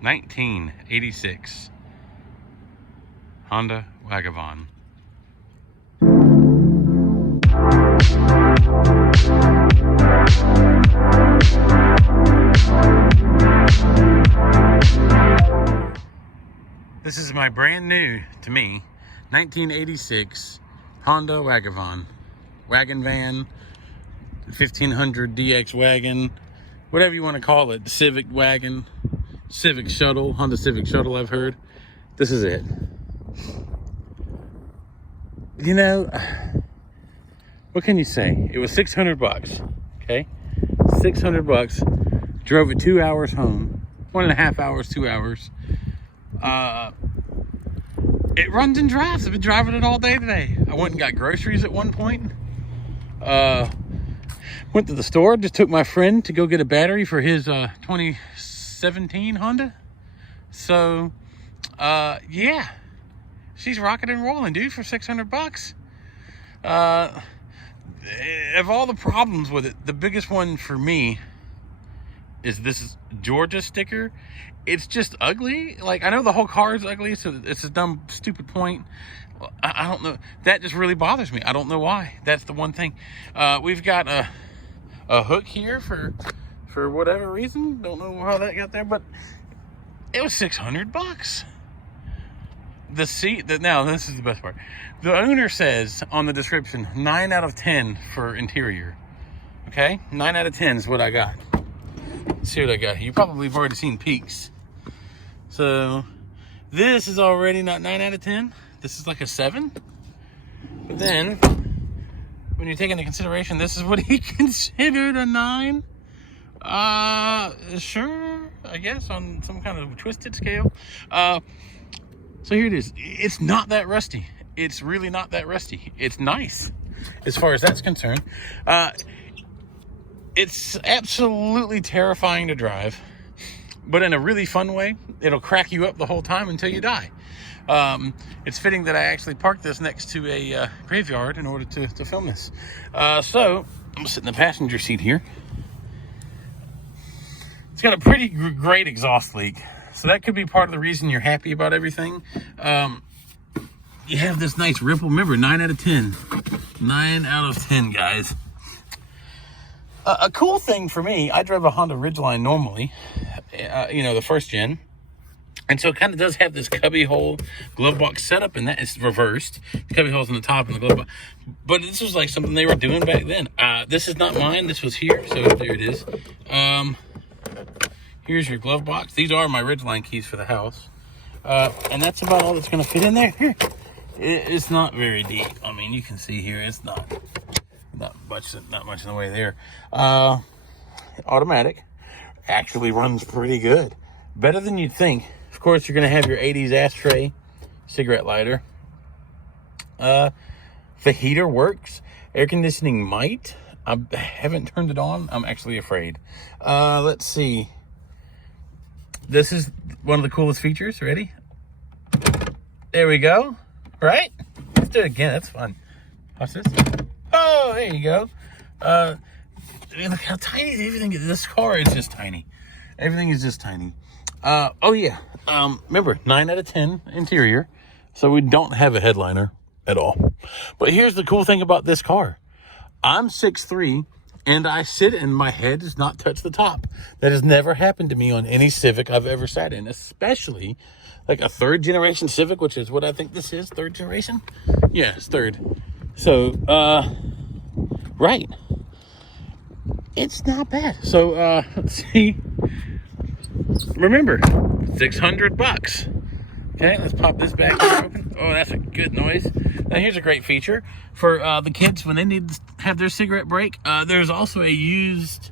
1986 Honda Wagovan. This is my brand new, to me, 1986 Honda Wagovan. Wagon van, 1500 DX wagon, whatever you want to call it. Civic wagon, Civic shuttle, Honda Civic shuttle, I've heard. This is it. You know, what can you say? It was 600 bucks, okay? 600 bucks. Drove it 2 hours home. 1.5 hours, 2 hours. It runs and drives. I've been driving it all day today. I went and got groceries at one point. Went to the store, just took my friend to go get a battery for his 2017 Honda. So, yeah. She's rocking and rolling, dude, for 600 bucks. Of all the problems with it, the biggest one for me is this Georgia sticker. It's just ugly. Like, I know the whole car is ugly, so it's a dumb, stupid point. I don't know. That just really bothers me. I don't know why. That's the one thing. We've got a hook here for whatever reason. Don't know how that got there, but it was 600 bucks. The seat, now this is the best part. The owner says on the description, 9 out of 10 for interior. Okay? 9 out of 10 is what I got. Let's see what I got here. You probably have already seen peaks. So, this is already not 9 out of 10. This is like a 7. But then, when you take into consideration this is what he considered a 9, sure, I guess, on some kind of twisted scale. So here it is. It's not that rusty. It's really not that rusty. It's nice as far as that's concerned. It's absolutely terrifying to drive, but in a really fun way. It'll crack you up the whole time until you die. It's fitting that I actually parked this next to a graveyard in order to film this. So I'm gonna sit in the passenger seat here. It's got a pretty great exhaust leak. So that could be part of the reason you're happy about everything. You have this nice ripple. Remember, 9 out of 10. 9 out of 10, guys. A cool thing for me, I drive a Honda Ridgeline normally, the first gen. And so it kind of does have this cubby hole glove box setup, and that is reversed. The cubby hole's on the top and the glove box. But this was like something they were doing back then. This is not mine. This was here, so there it is. Here's your glove box. These are my Ridgeline keys for the house. And that's about all that's going to fit in there. Here. It's not very deep. I mean, you can see here, it's not much in the way there. Automatic. Actually runs pretty good. Better than you'd think. Of course, you're going to have your 80s ashtray, cigarette lighter. The heater works. Air conditioning might. I haven't turned it on. I'm actually afraid. Let's see. This is one of the coolest features. Ready? There we go. Right? Let's do it again. That's fun. Watch this. Oh, there you go. I mean, look how tiny everything is. This car is just tiny. Everything is just tiny. Oh, yeah. Remember, 9 out of 10 interior. So we don't have a headliner at all. But here's the cool thing about this car. I'm 6'3", and I sit and my head does not touch the top. That has never happened to me on any Civic I've ever sat in, especially like a third generation Civic, which is what I think this is, third generation? Yeah, it's third. So, right. It's not bad. So, let's see. Remember, 600 bucks. Okay, let's pop this back here open. Oh, that's a good noise. Now, here's a great feature for the kids when they need to have their cigarette break. There's also a used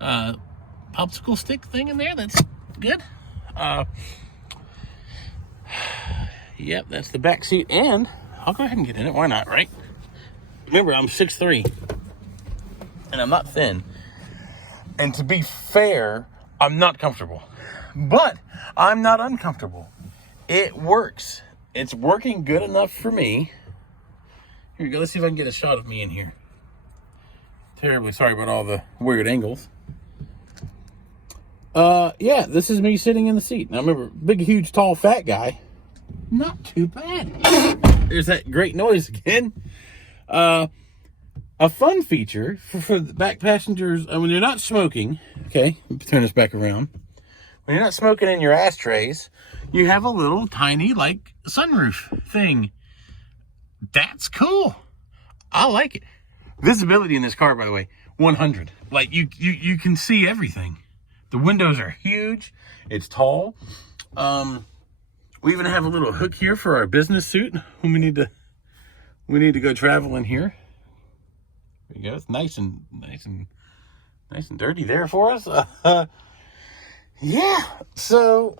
popsicle stick thing in there. That's good. Yep, that's the back seat. And I'll go ahead and get in it. Why not, right? Remember, I'm 6'3", and I'm not thin. And to be fair, I'm not comfortable. But I'm not uncomfortable. It works. It's working good enough for me. Here we go. Let's see if I can get a shot of me in here. Terribly sorry about all the weird angles. yeah, this is me sitting in the seat. Now remember, big, huge, tall, fat guy. Not too bad. There's that great noise again. A fun feature for the back passengers, when you're not smoking, okay, let me turn this back around. When you're not smoking in your ashtrays, you have a little tiny, like, sunroof thing. That's cool. I like it. Visibility in this car, by the way, 100. Like, you can see everything. The windows are huge. It's tall. We even have a little hook here for our business suit when we need to go travel in here. There you go. It's nice and dirty there for us. Yeah. So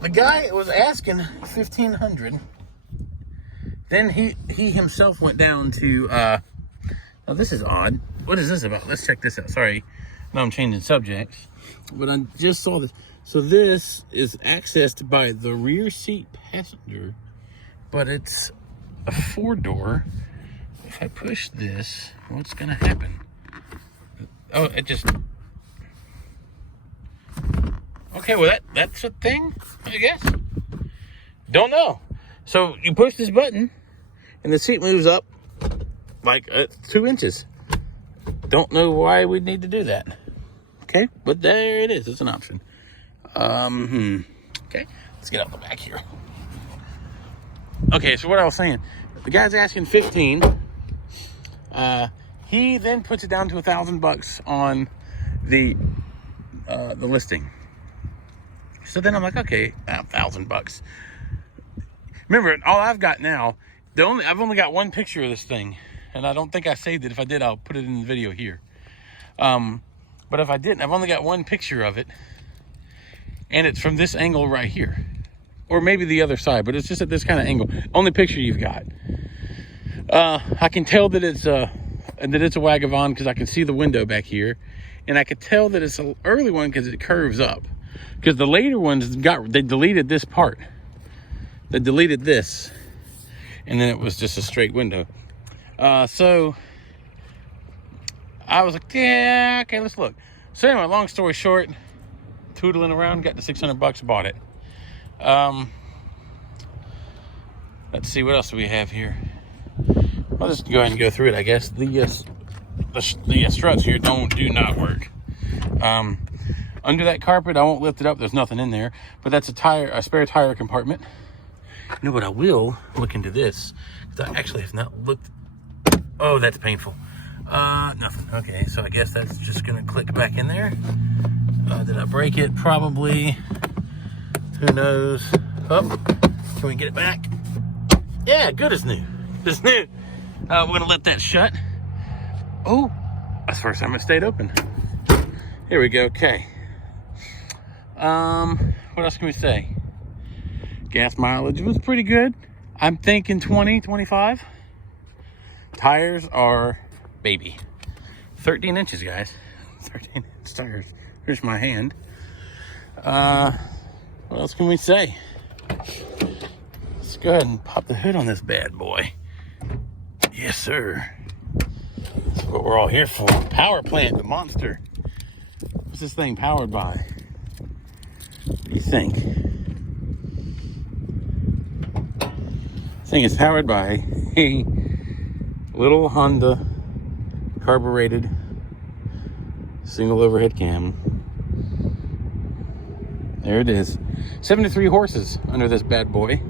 the guy was asking $1,500. Then he himself went down to. Oh, this is odd. What is this about? Let's check this out. Sorry, now I'm changing subjects, but I just saw this. So this is accessed by the rear seat passenger, but it's a 4-door. If I push this, what's gonna happen? Oh, it just... Okay, well that's a thing, I guess. Don't know. So you push this button, and the seat moves up like 2 inches. Don't know why we'd need to do that. Okay, but there it is. It's an option. Okay, let's get out the back here. Okay, so what I was saying, the guy's asking 15. He then puts it down to $1,000 on the listing. So then I'm like, okay, $1,000. Remember, all I've got now, I've only got one picture of this thing, and I don't think I saved it. If I did, I'll put it in the video here. But if I didn't, I've only got one picture of it, and it's from this angle right here, or maybe the other side, but it's just at this kind of angle. Only picture you've got. I can tell that it's a Wagovan because I can see the window back here, and I could tell that it's an early one because it curves up. Because the later ones they deleted this part. They deleted this, and then it was just a straight window. So I was like, yeah, okay, let's look. So anyway, long story short, tootling around, got the $600, bought it. Let's see, what else do we have here? I'll just go ahead and go through it, I guess. The struts here do not work. Under that carpet, I won't lift it up. There's nothing in there, but that's a spare tire compartment. You know what? I will look into this because I actually have not looked. Oh, that's painful. Nothing. Okay, so I guess that's just gonna click back in there. Did I break it? Probably. Who knows? Oh, can we get it back? Yeah, good as new. It's new. We're gonna let that shut. Oh, that's the first time it stayed open. Here we go. Okay. What else can we say? Gas mileage was pretty good. I'm thinking 20, 25. Tires are baby. 13 inches, guys. 13 inch tires. Here's my hand. What else can we say? Let's go ahead and pop the hood on this bad boy. Yes, sir. That's what we're all here for. Power plant, the monster. What's this thing powered by? What do you think? This thing is powered by a little Honda carbureted single overhead cam. There it is. 73 horses under this bad boy.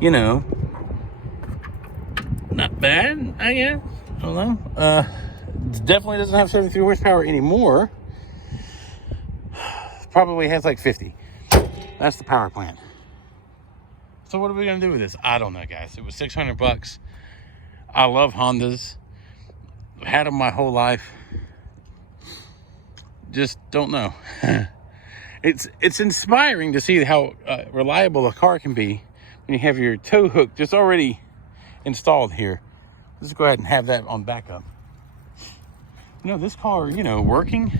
You know, not bad, I guess. I don't know. It definitely doesn't have 73 horsepower anymore. Probably has like 50. That's the power plant. So what are we gonna do with this? I don't know, guys. It was $600. I love Hondas. I've had them my whole life. Just don't know. It's inspiring to see how reliable a car can be when you have your tow hook just already installed here. Let's go ahead and have that on backup. You know, this car, you know, working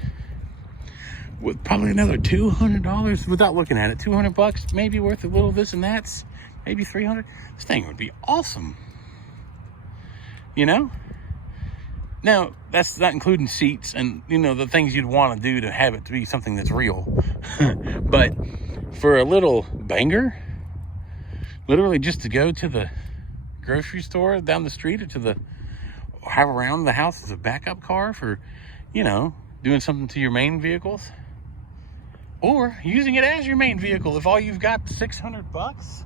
with probably another $200 without looking at it. $200 maybe worth a little this and that's, maybe $300. 300. This thing would be awesome. You know, Now, that's not including seats and, you know, the things you'd want to do to have it to be something that's real. But for a little banger, literally just to go to the grocery store down the street or have around the house as a backup car for, you know, doing something to your main vehicles, or using it as your main vehicle. If all you've got $600,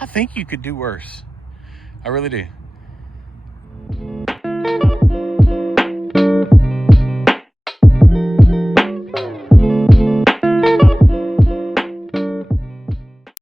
I think you could do worse. I really do.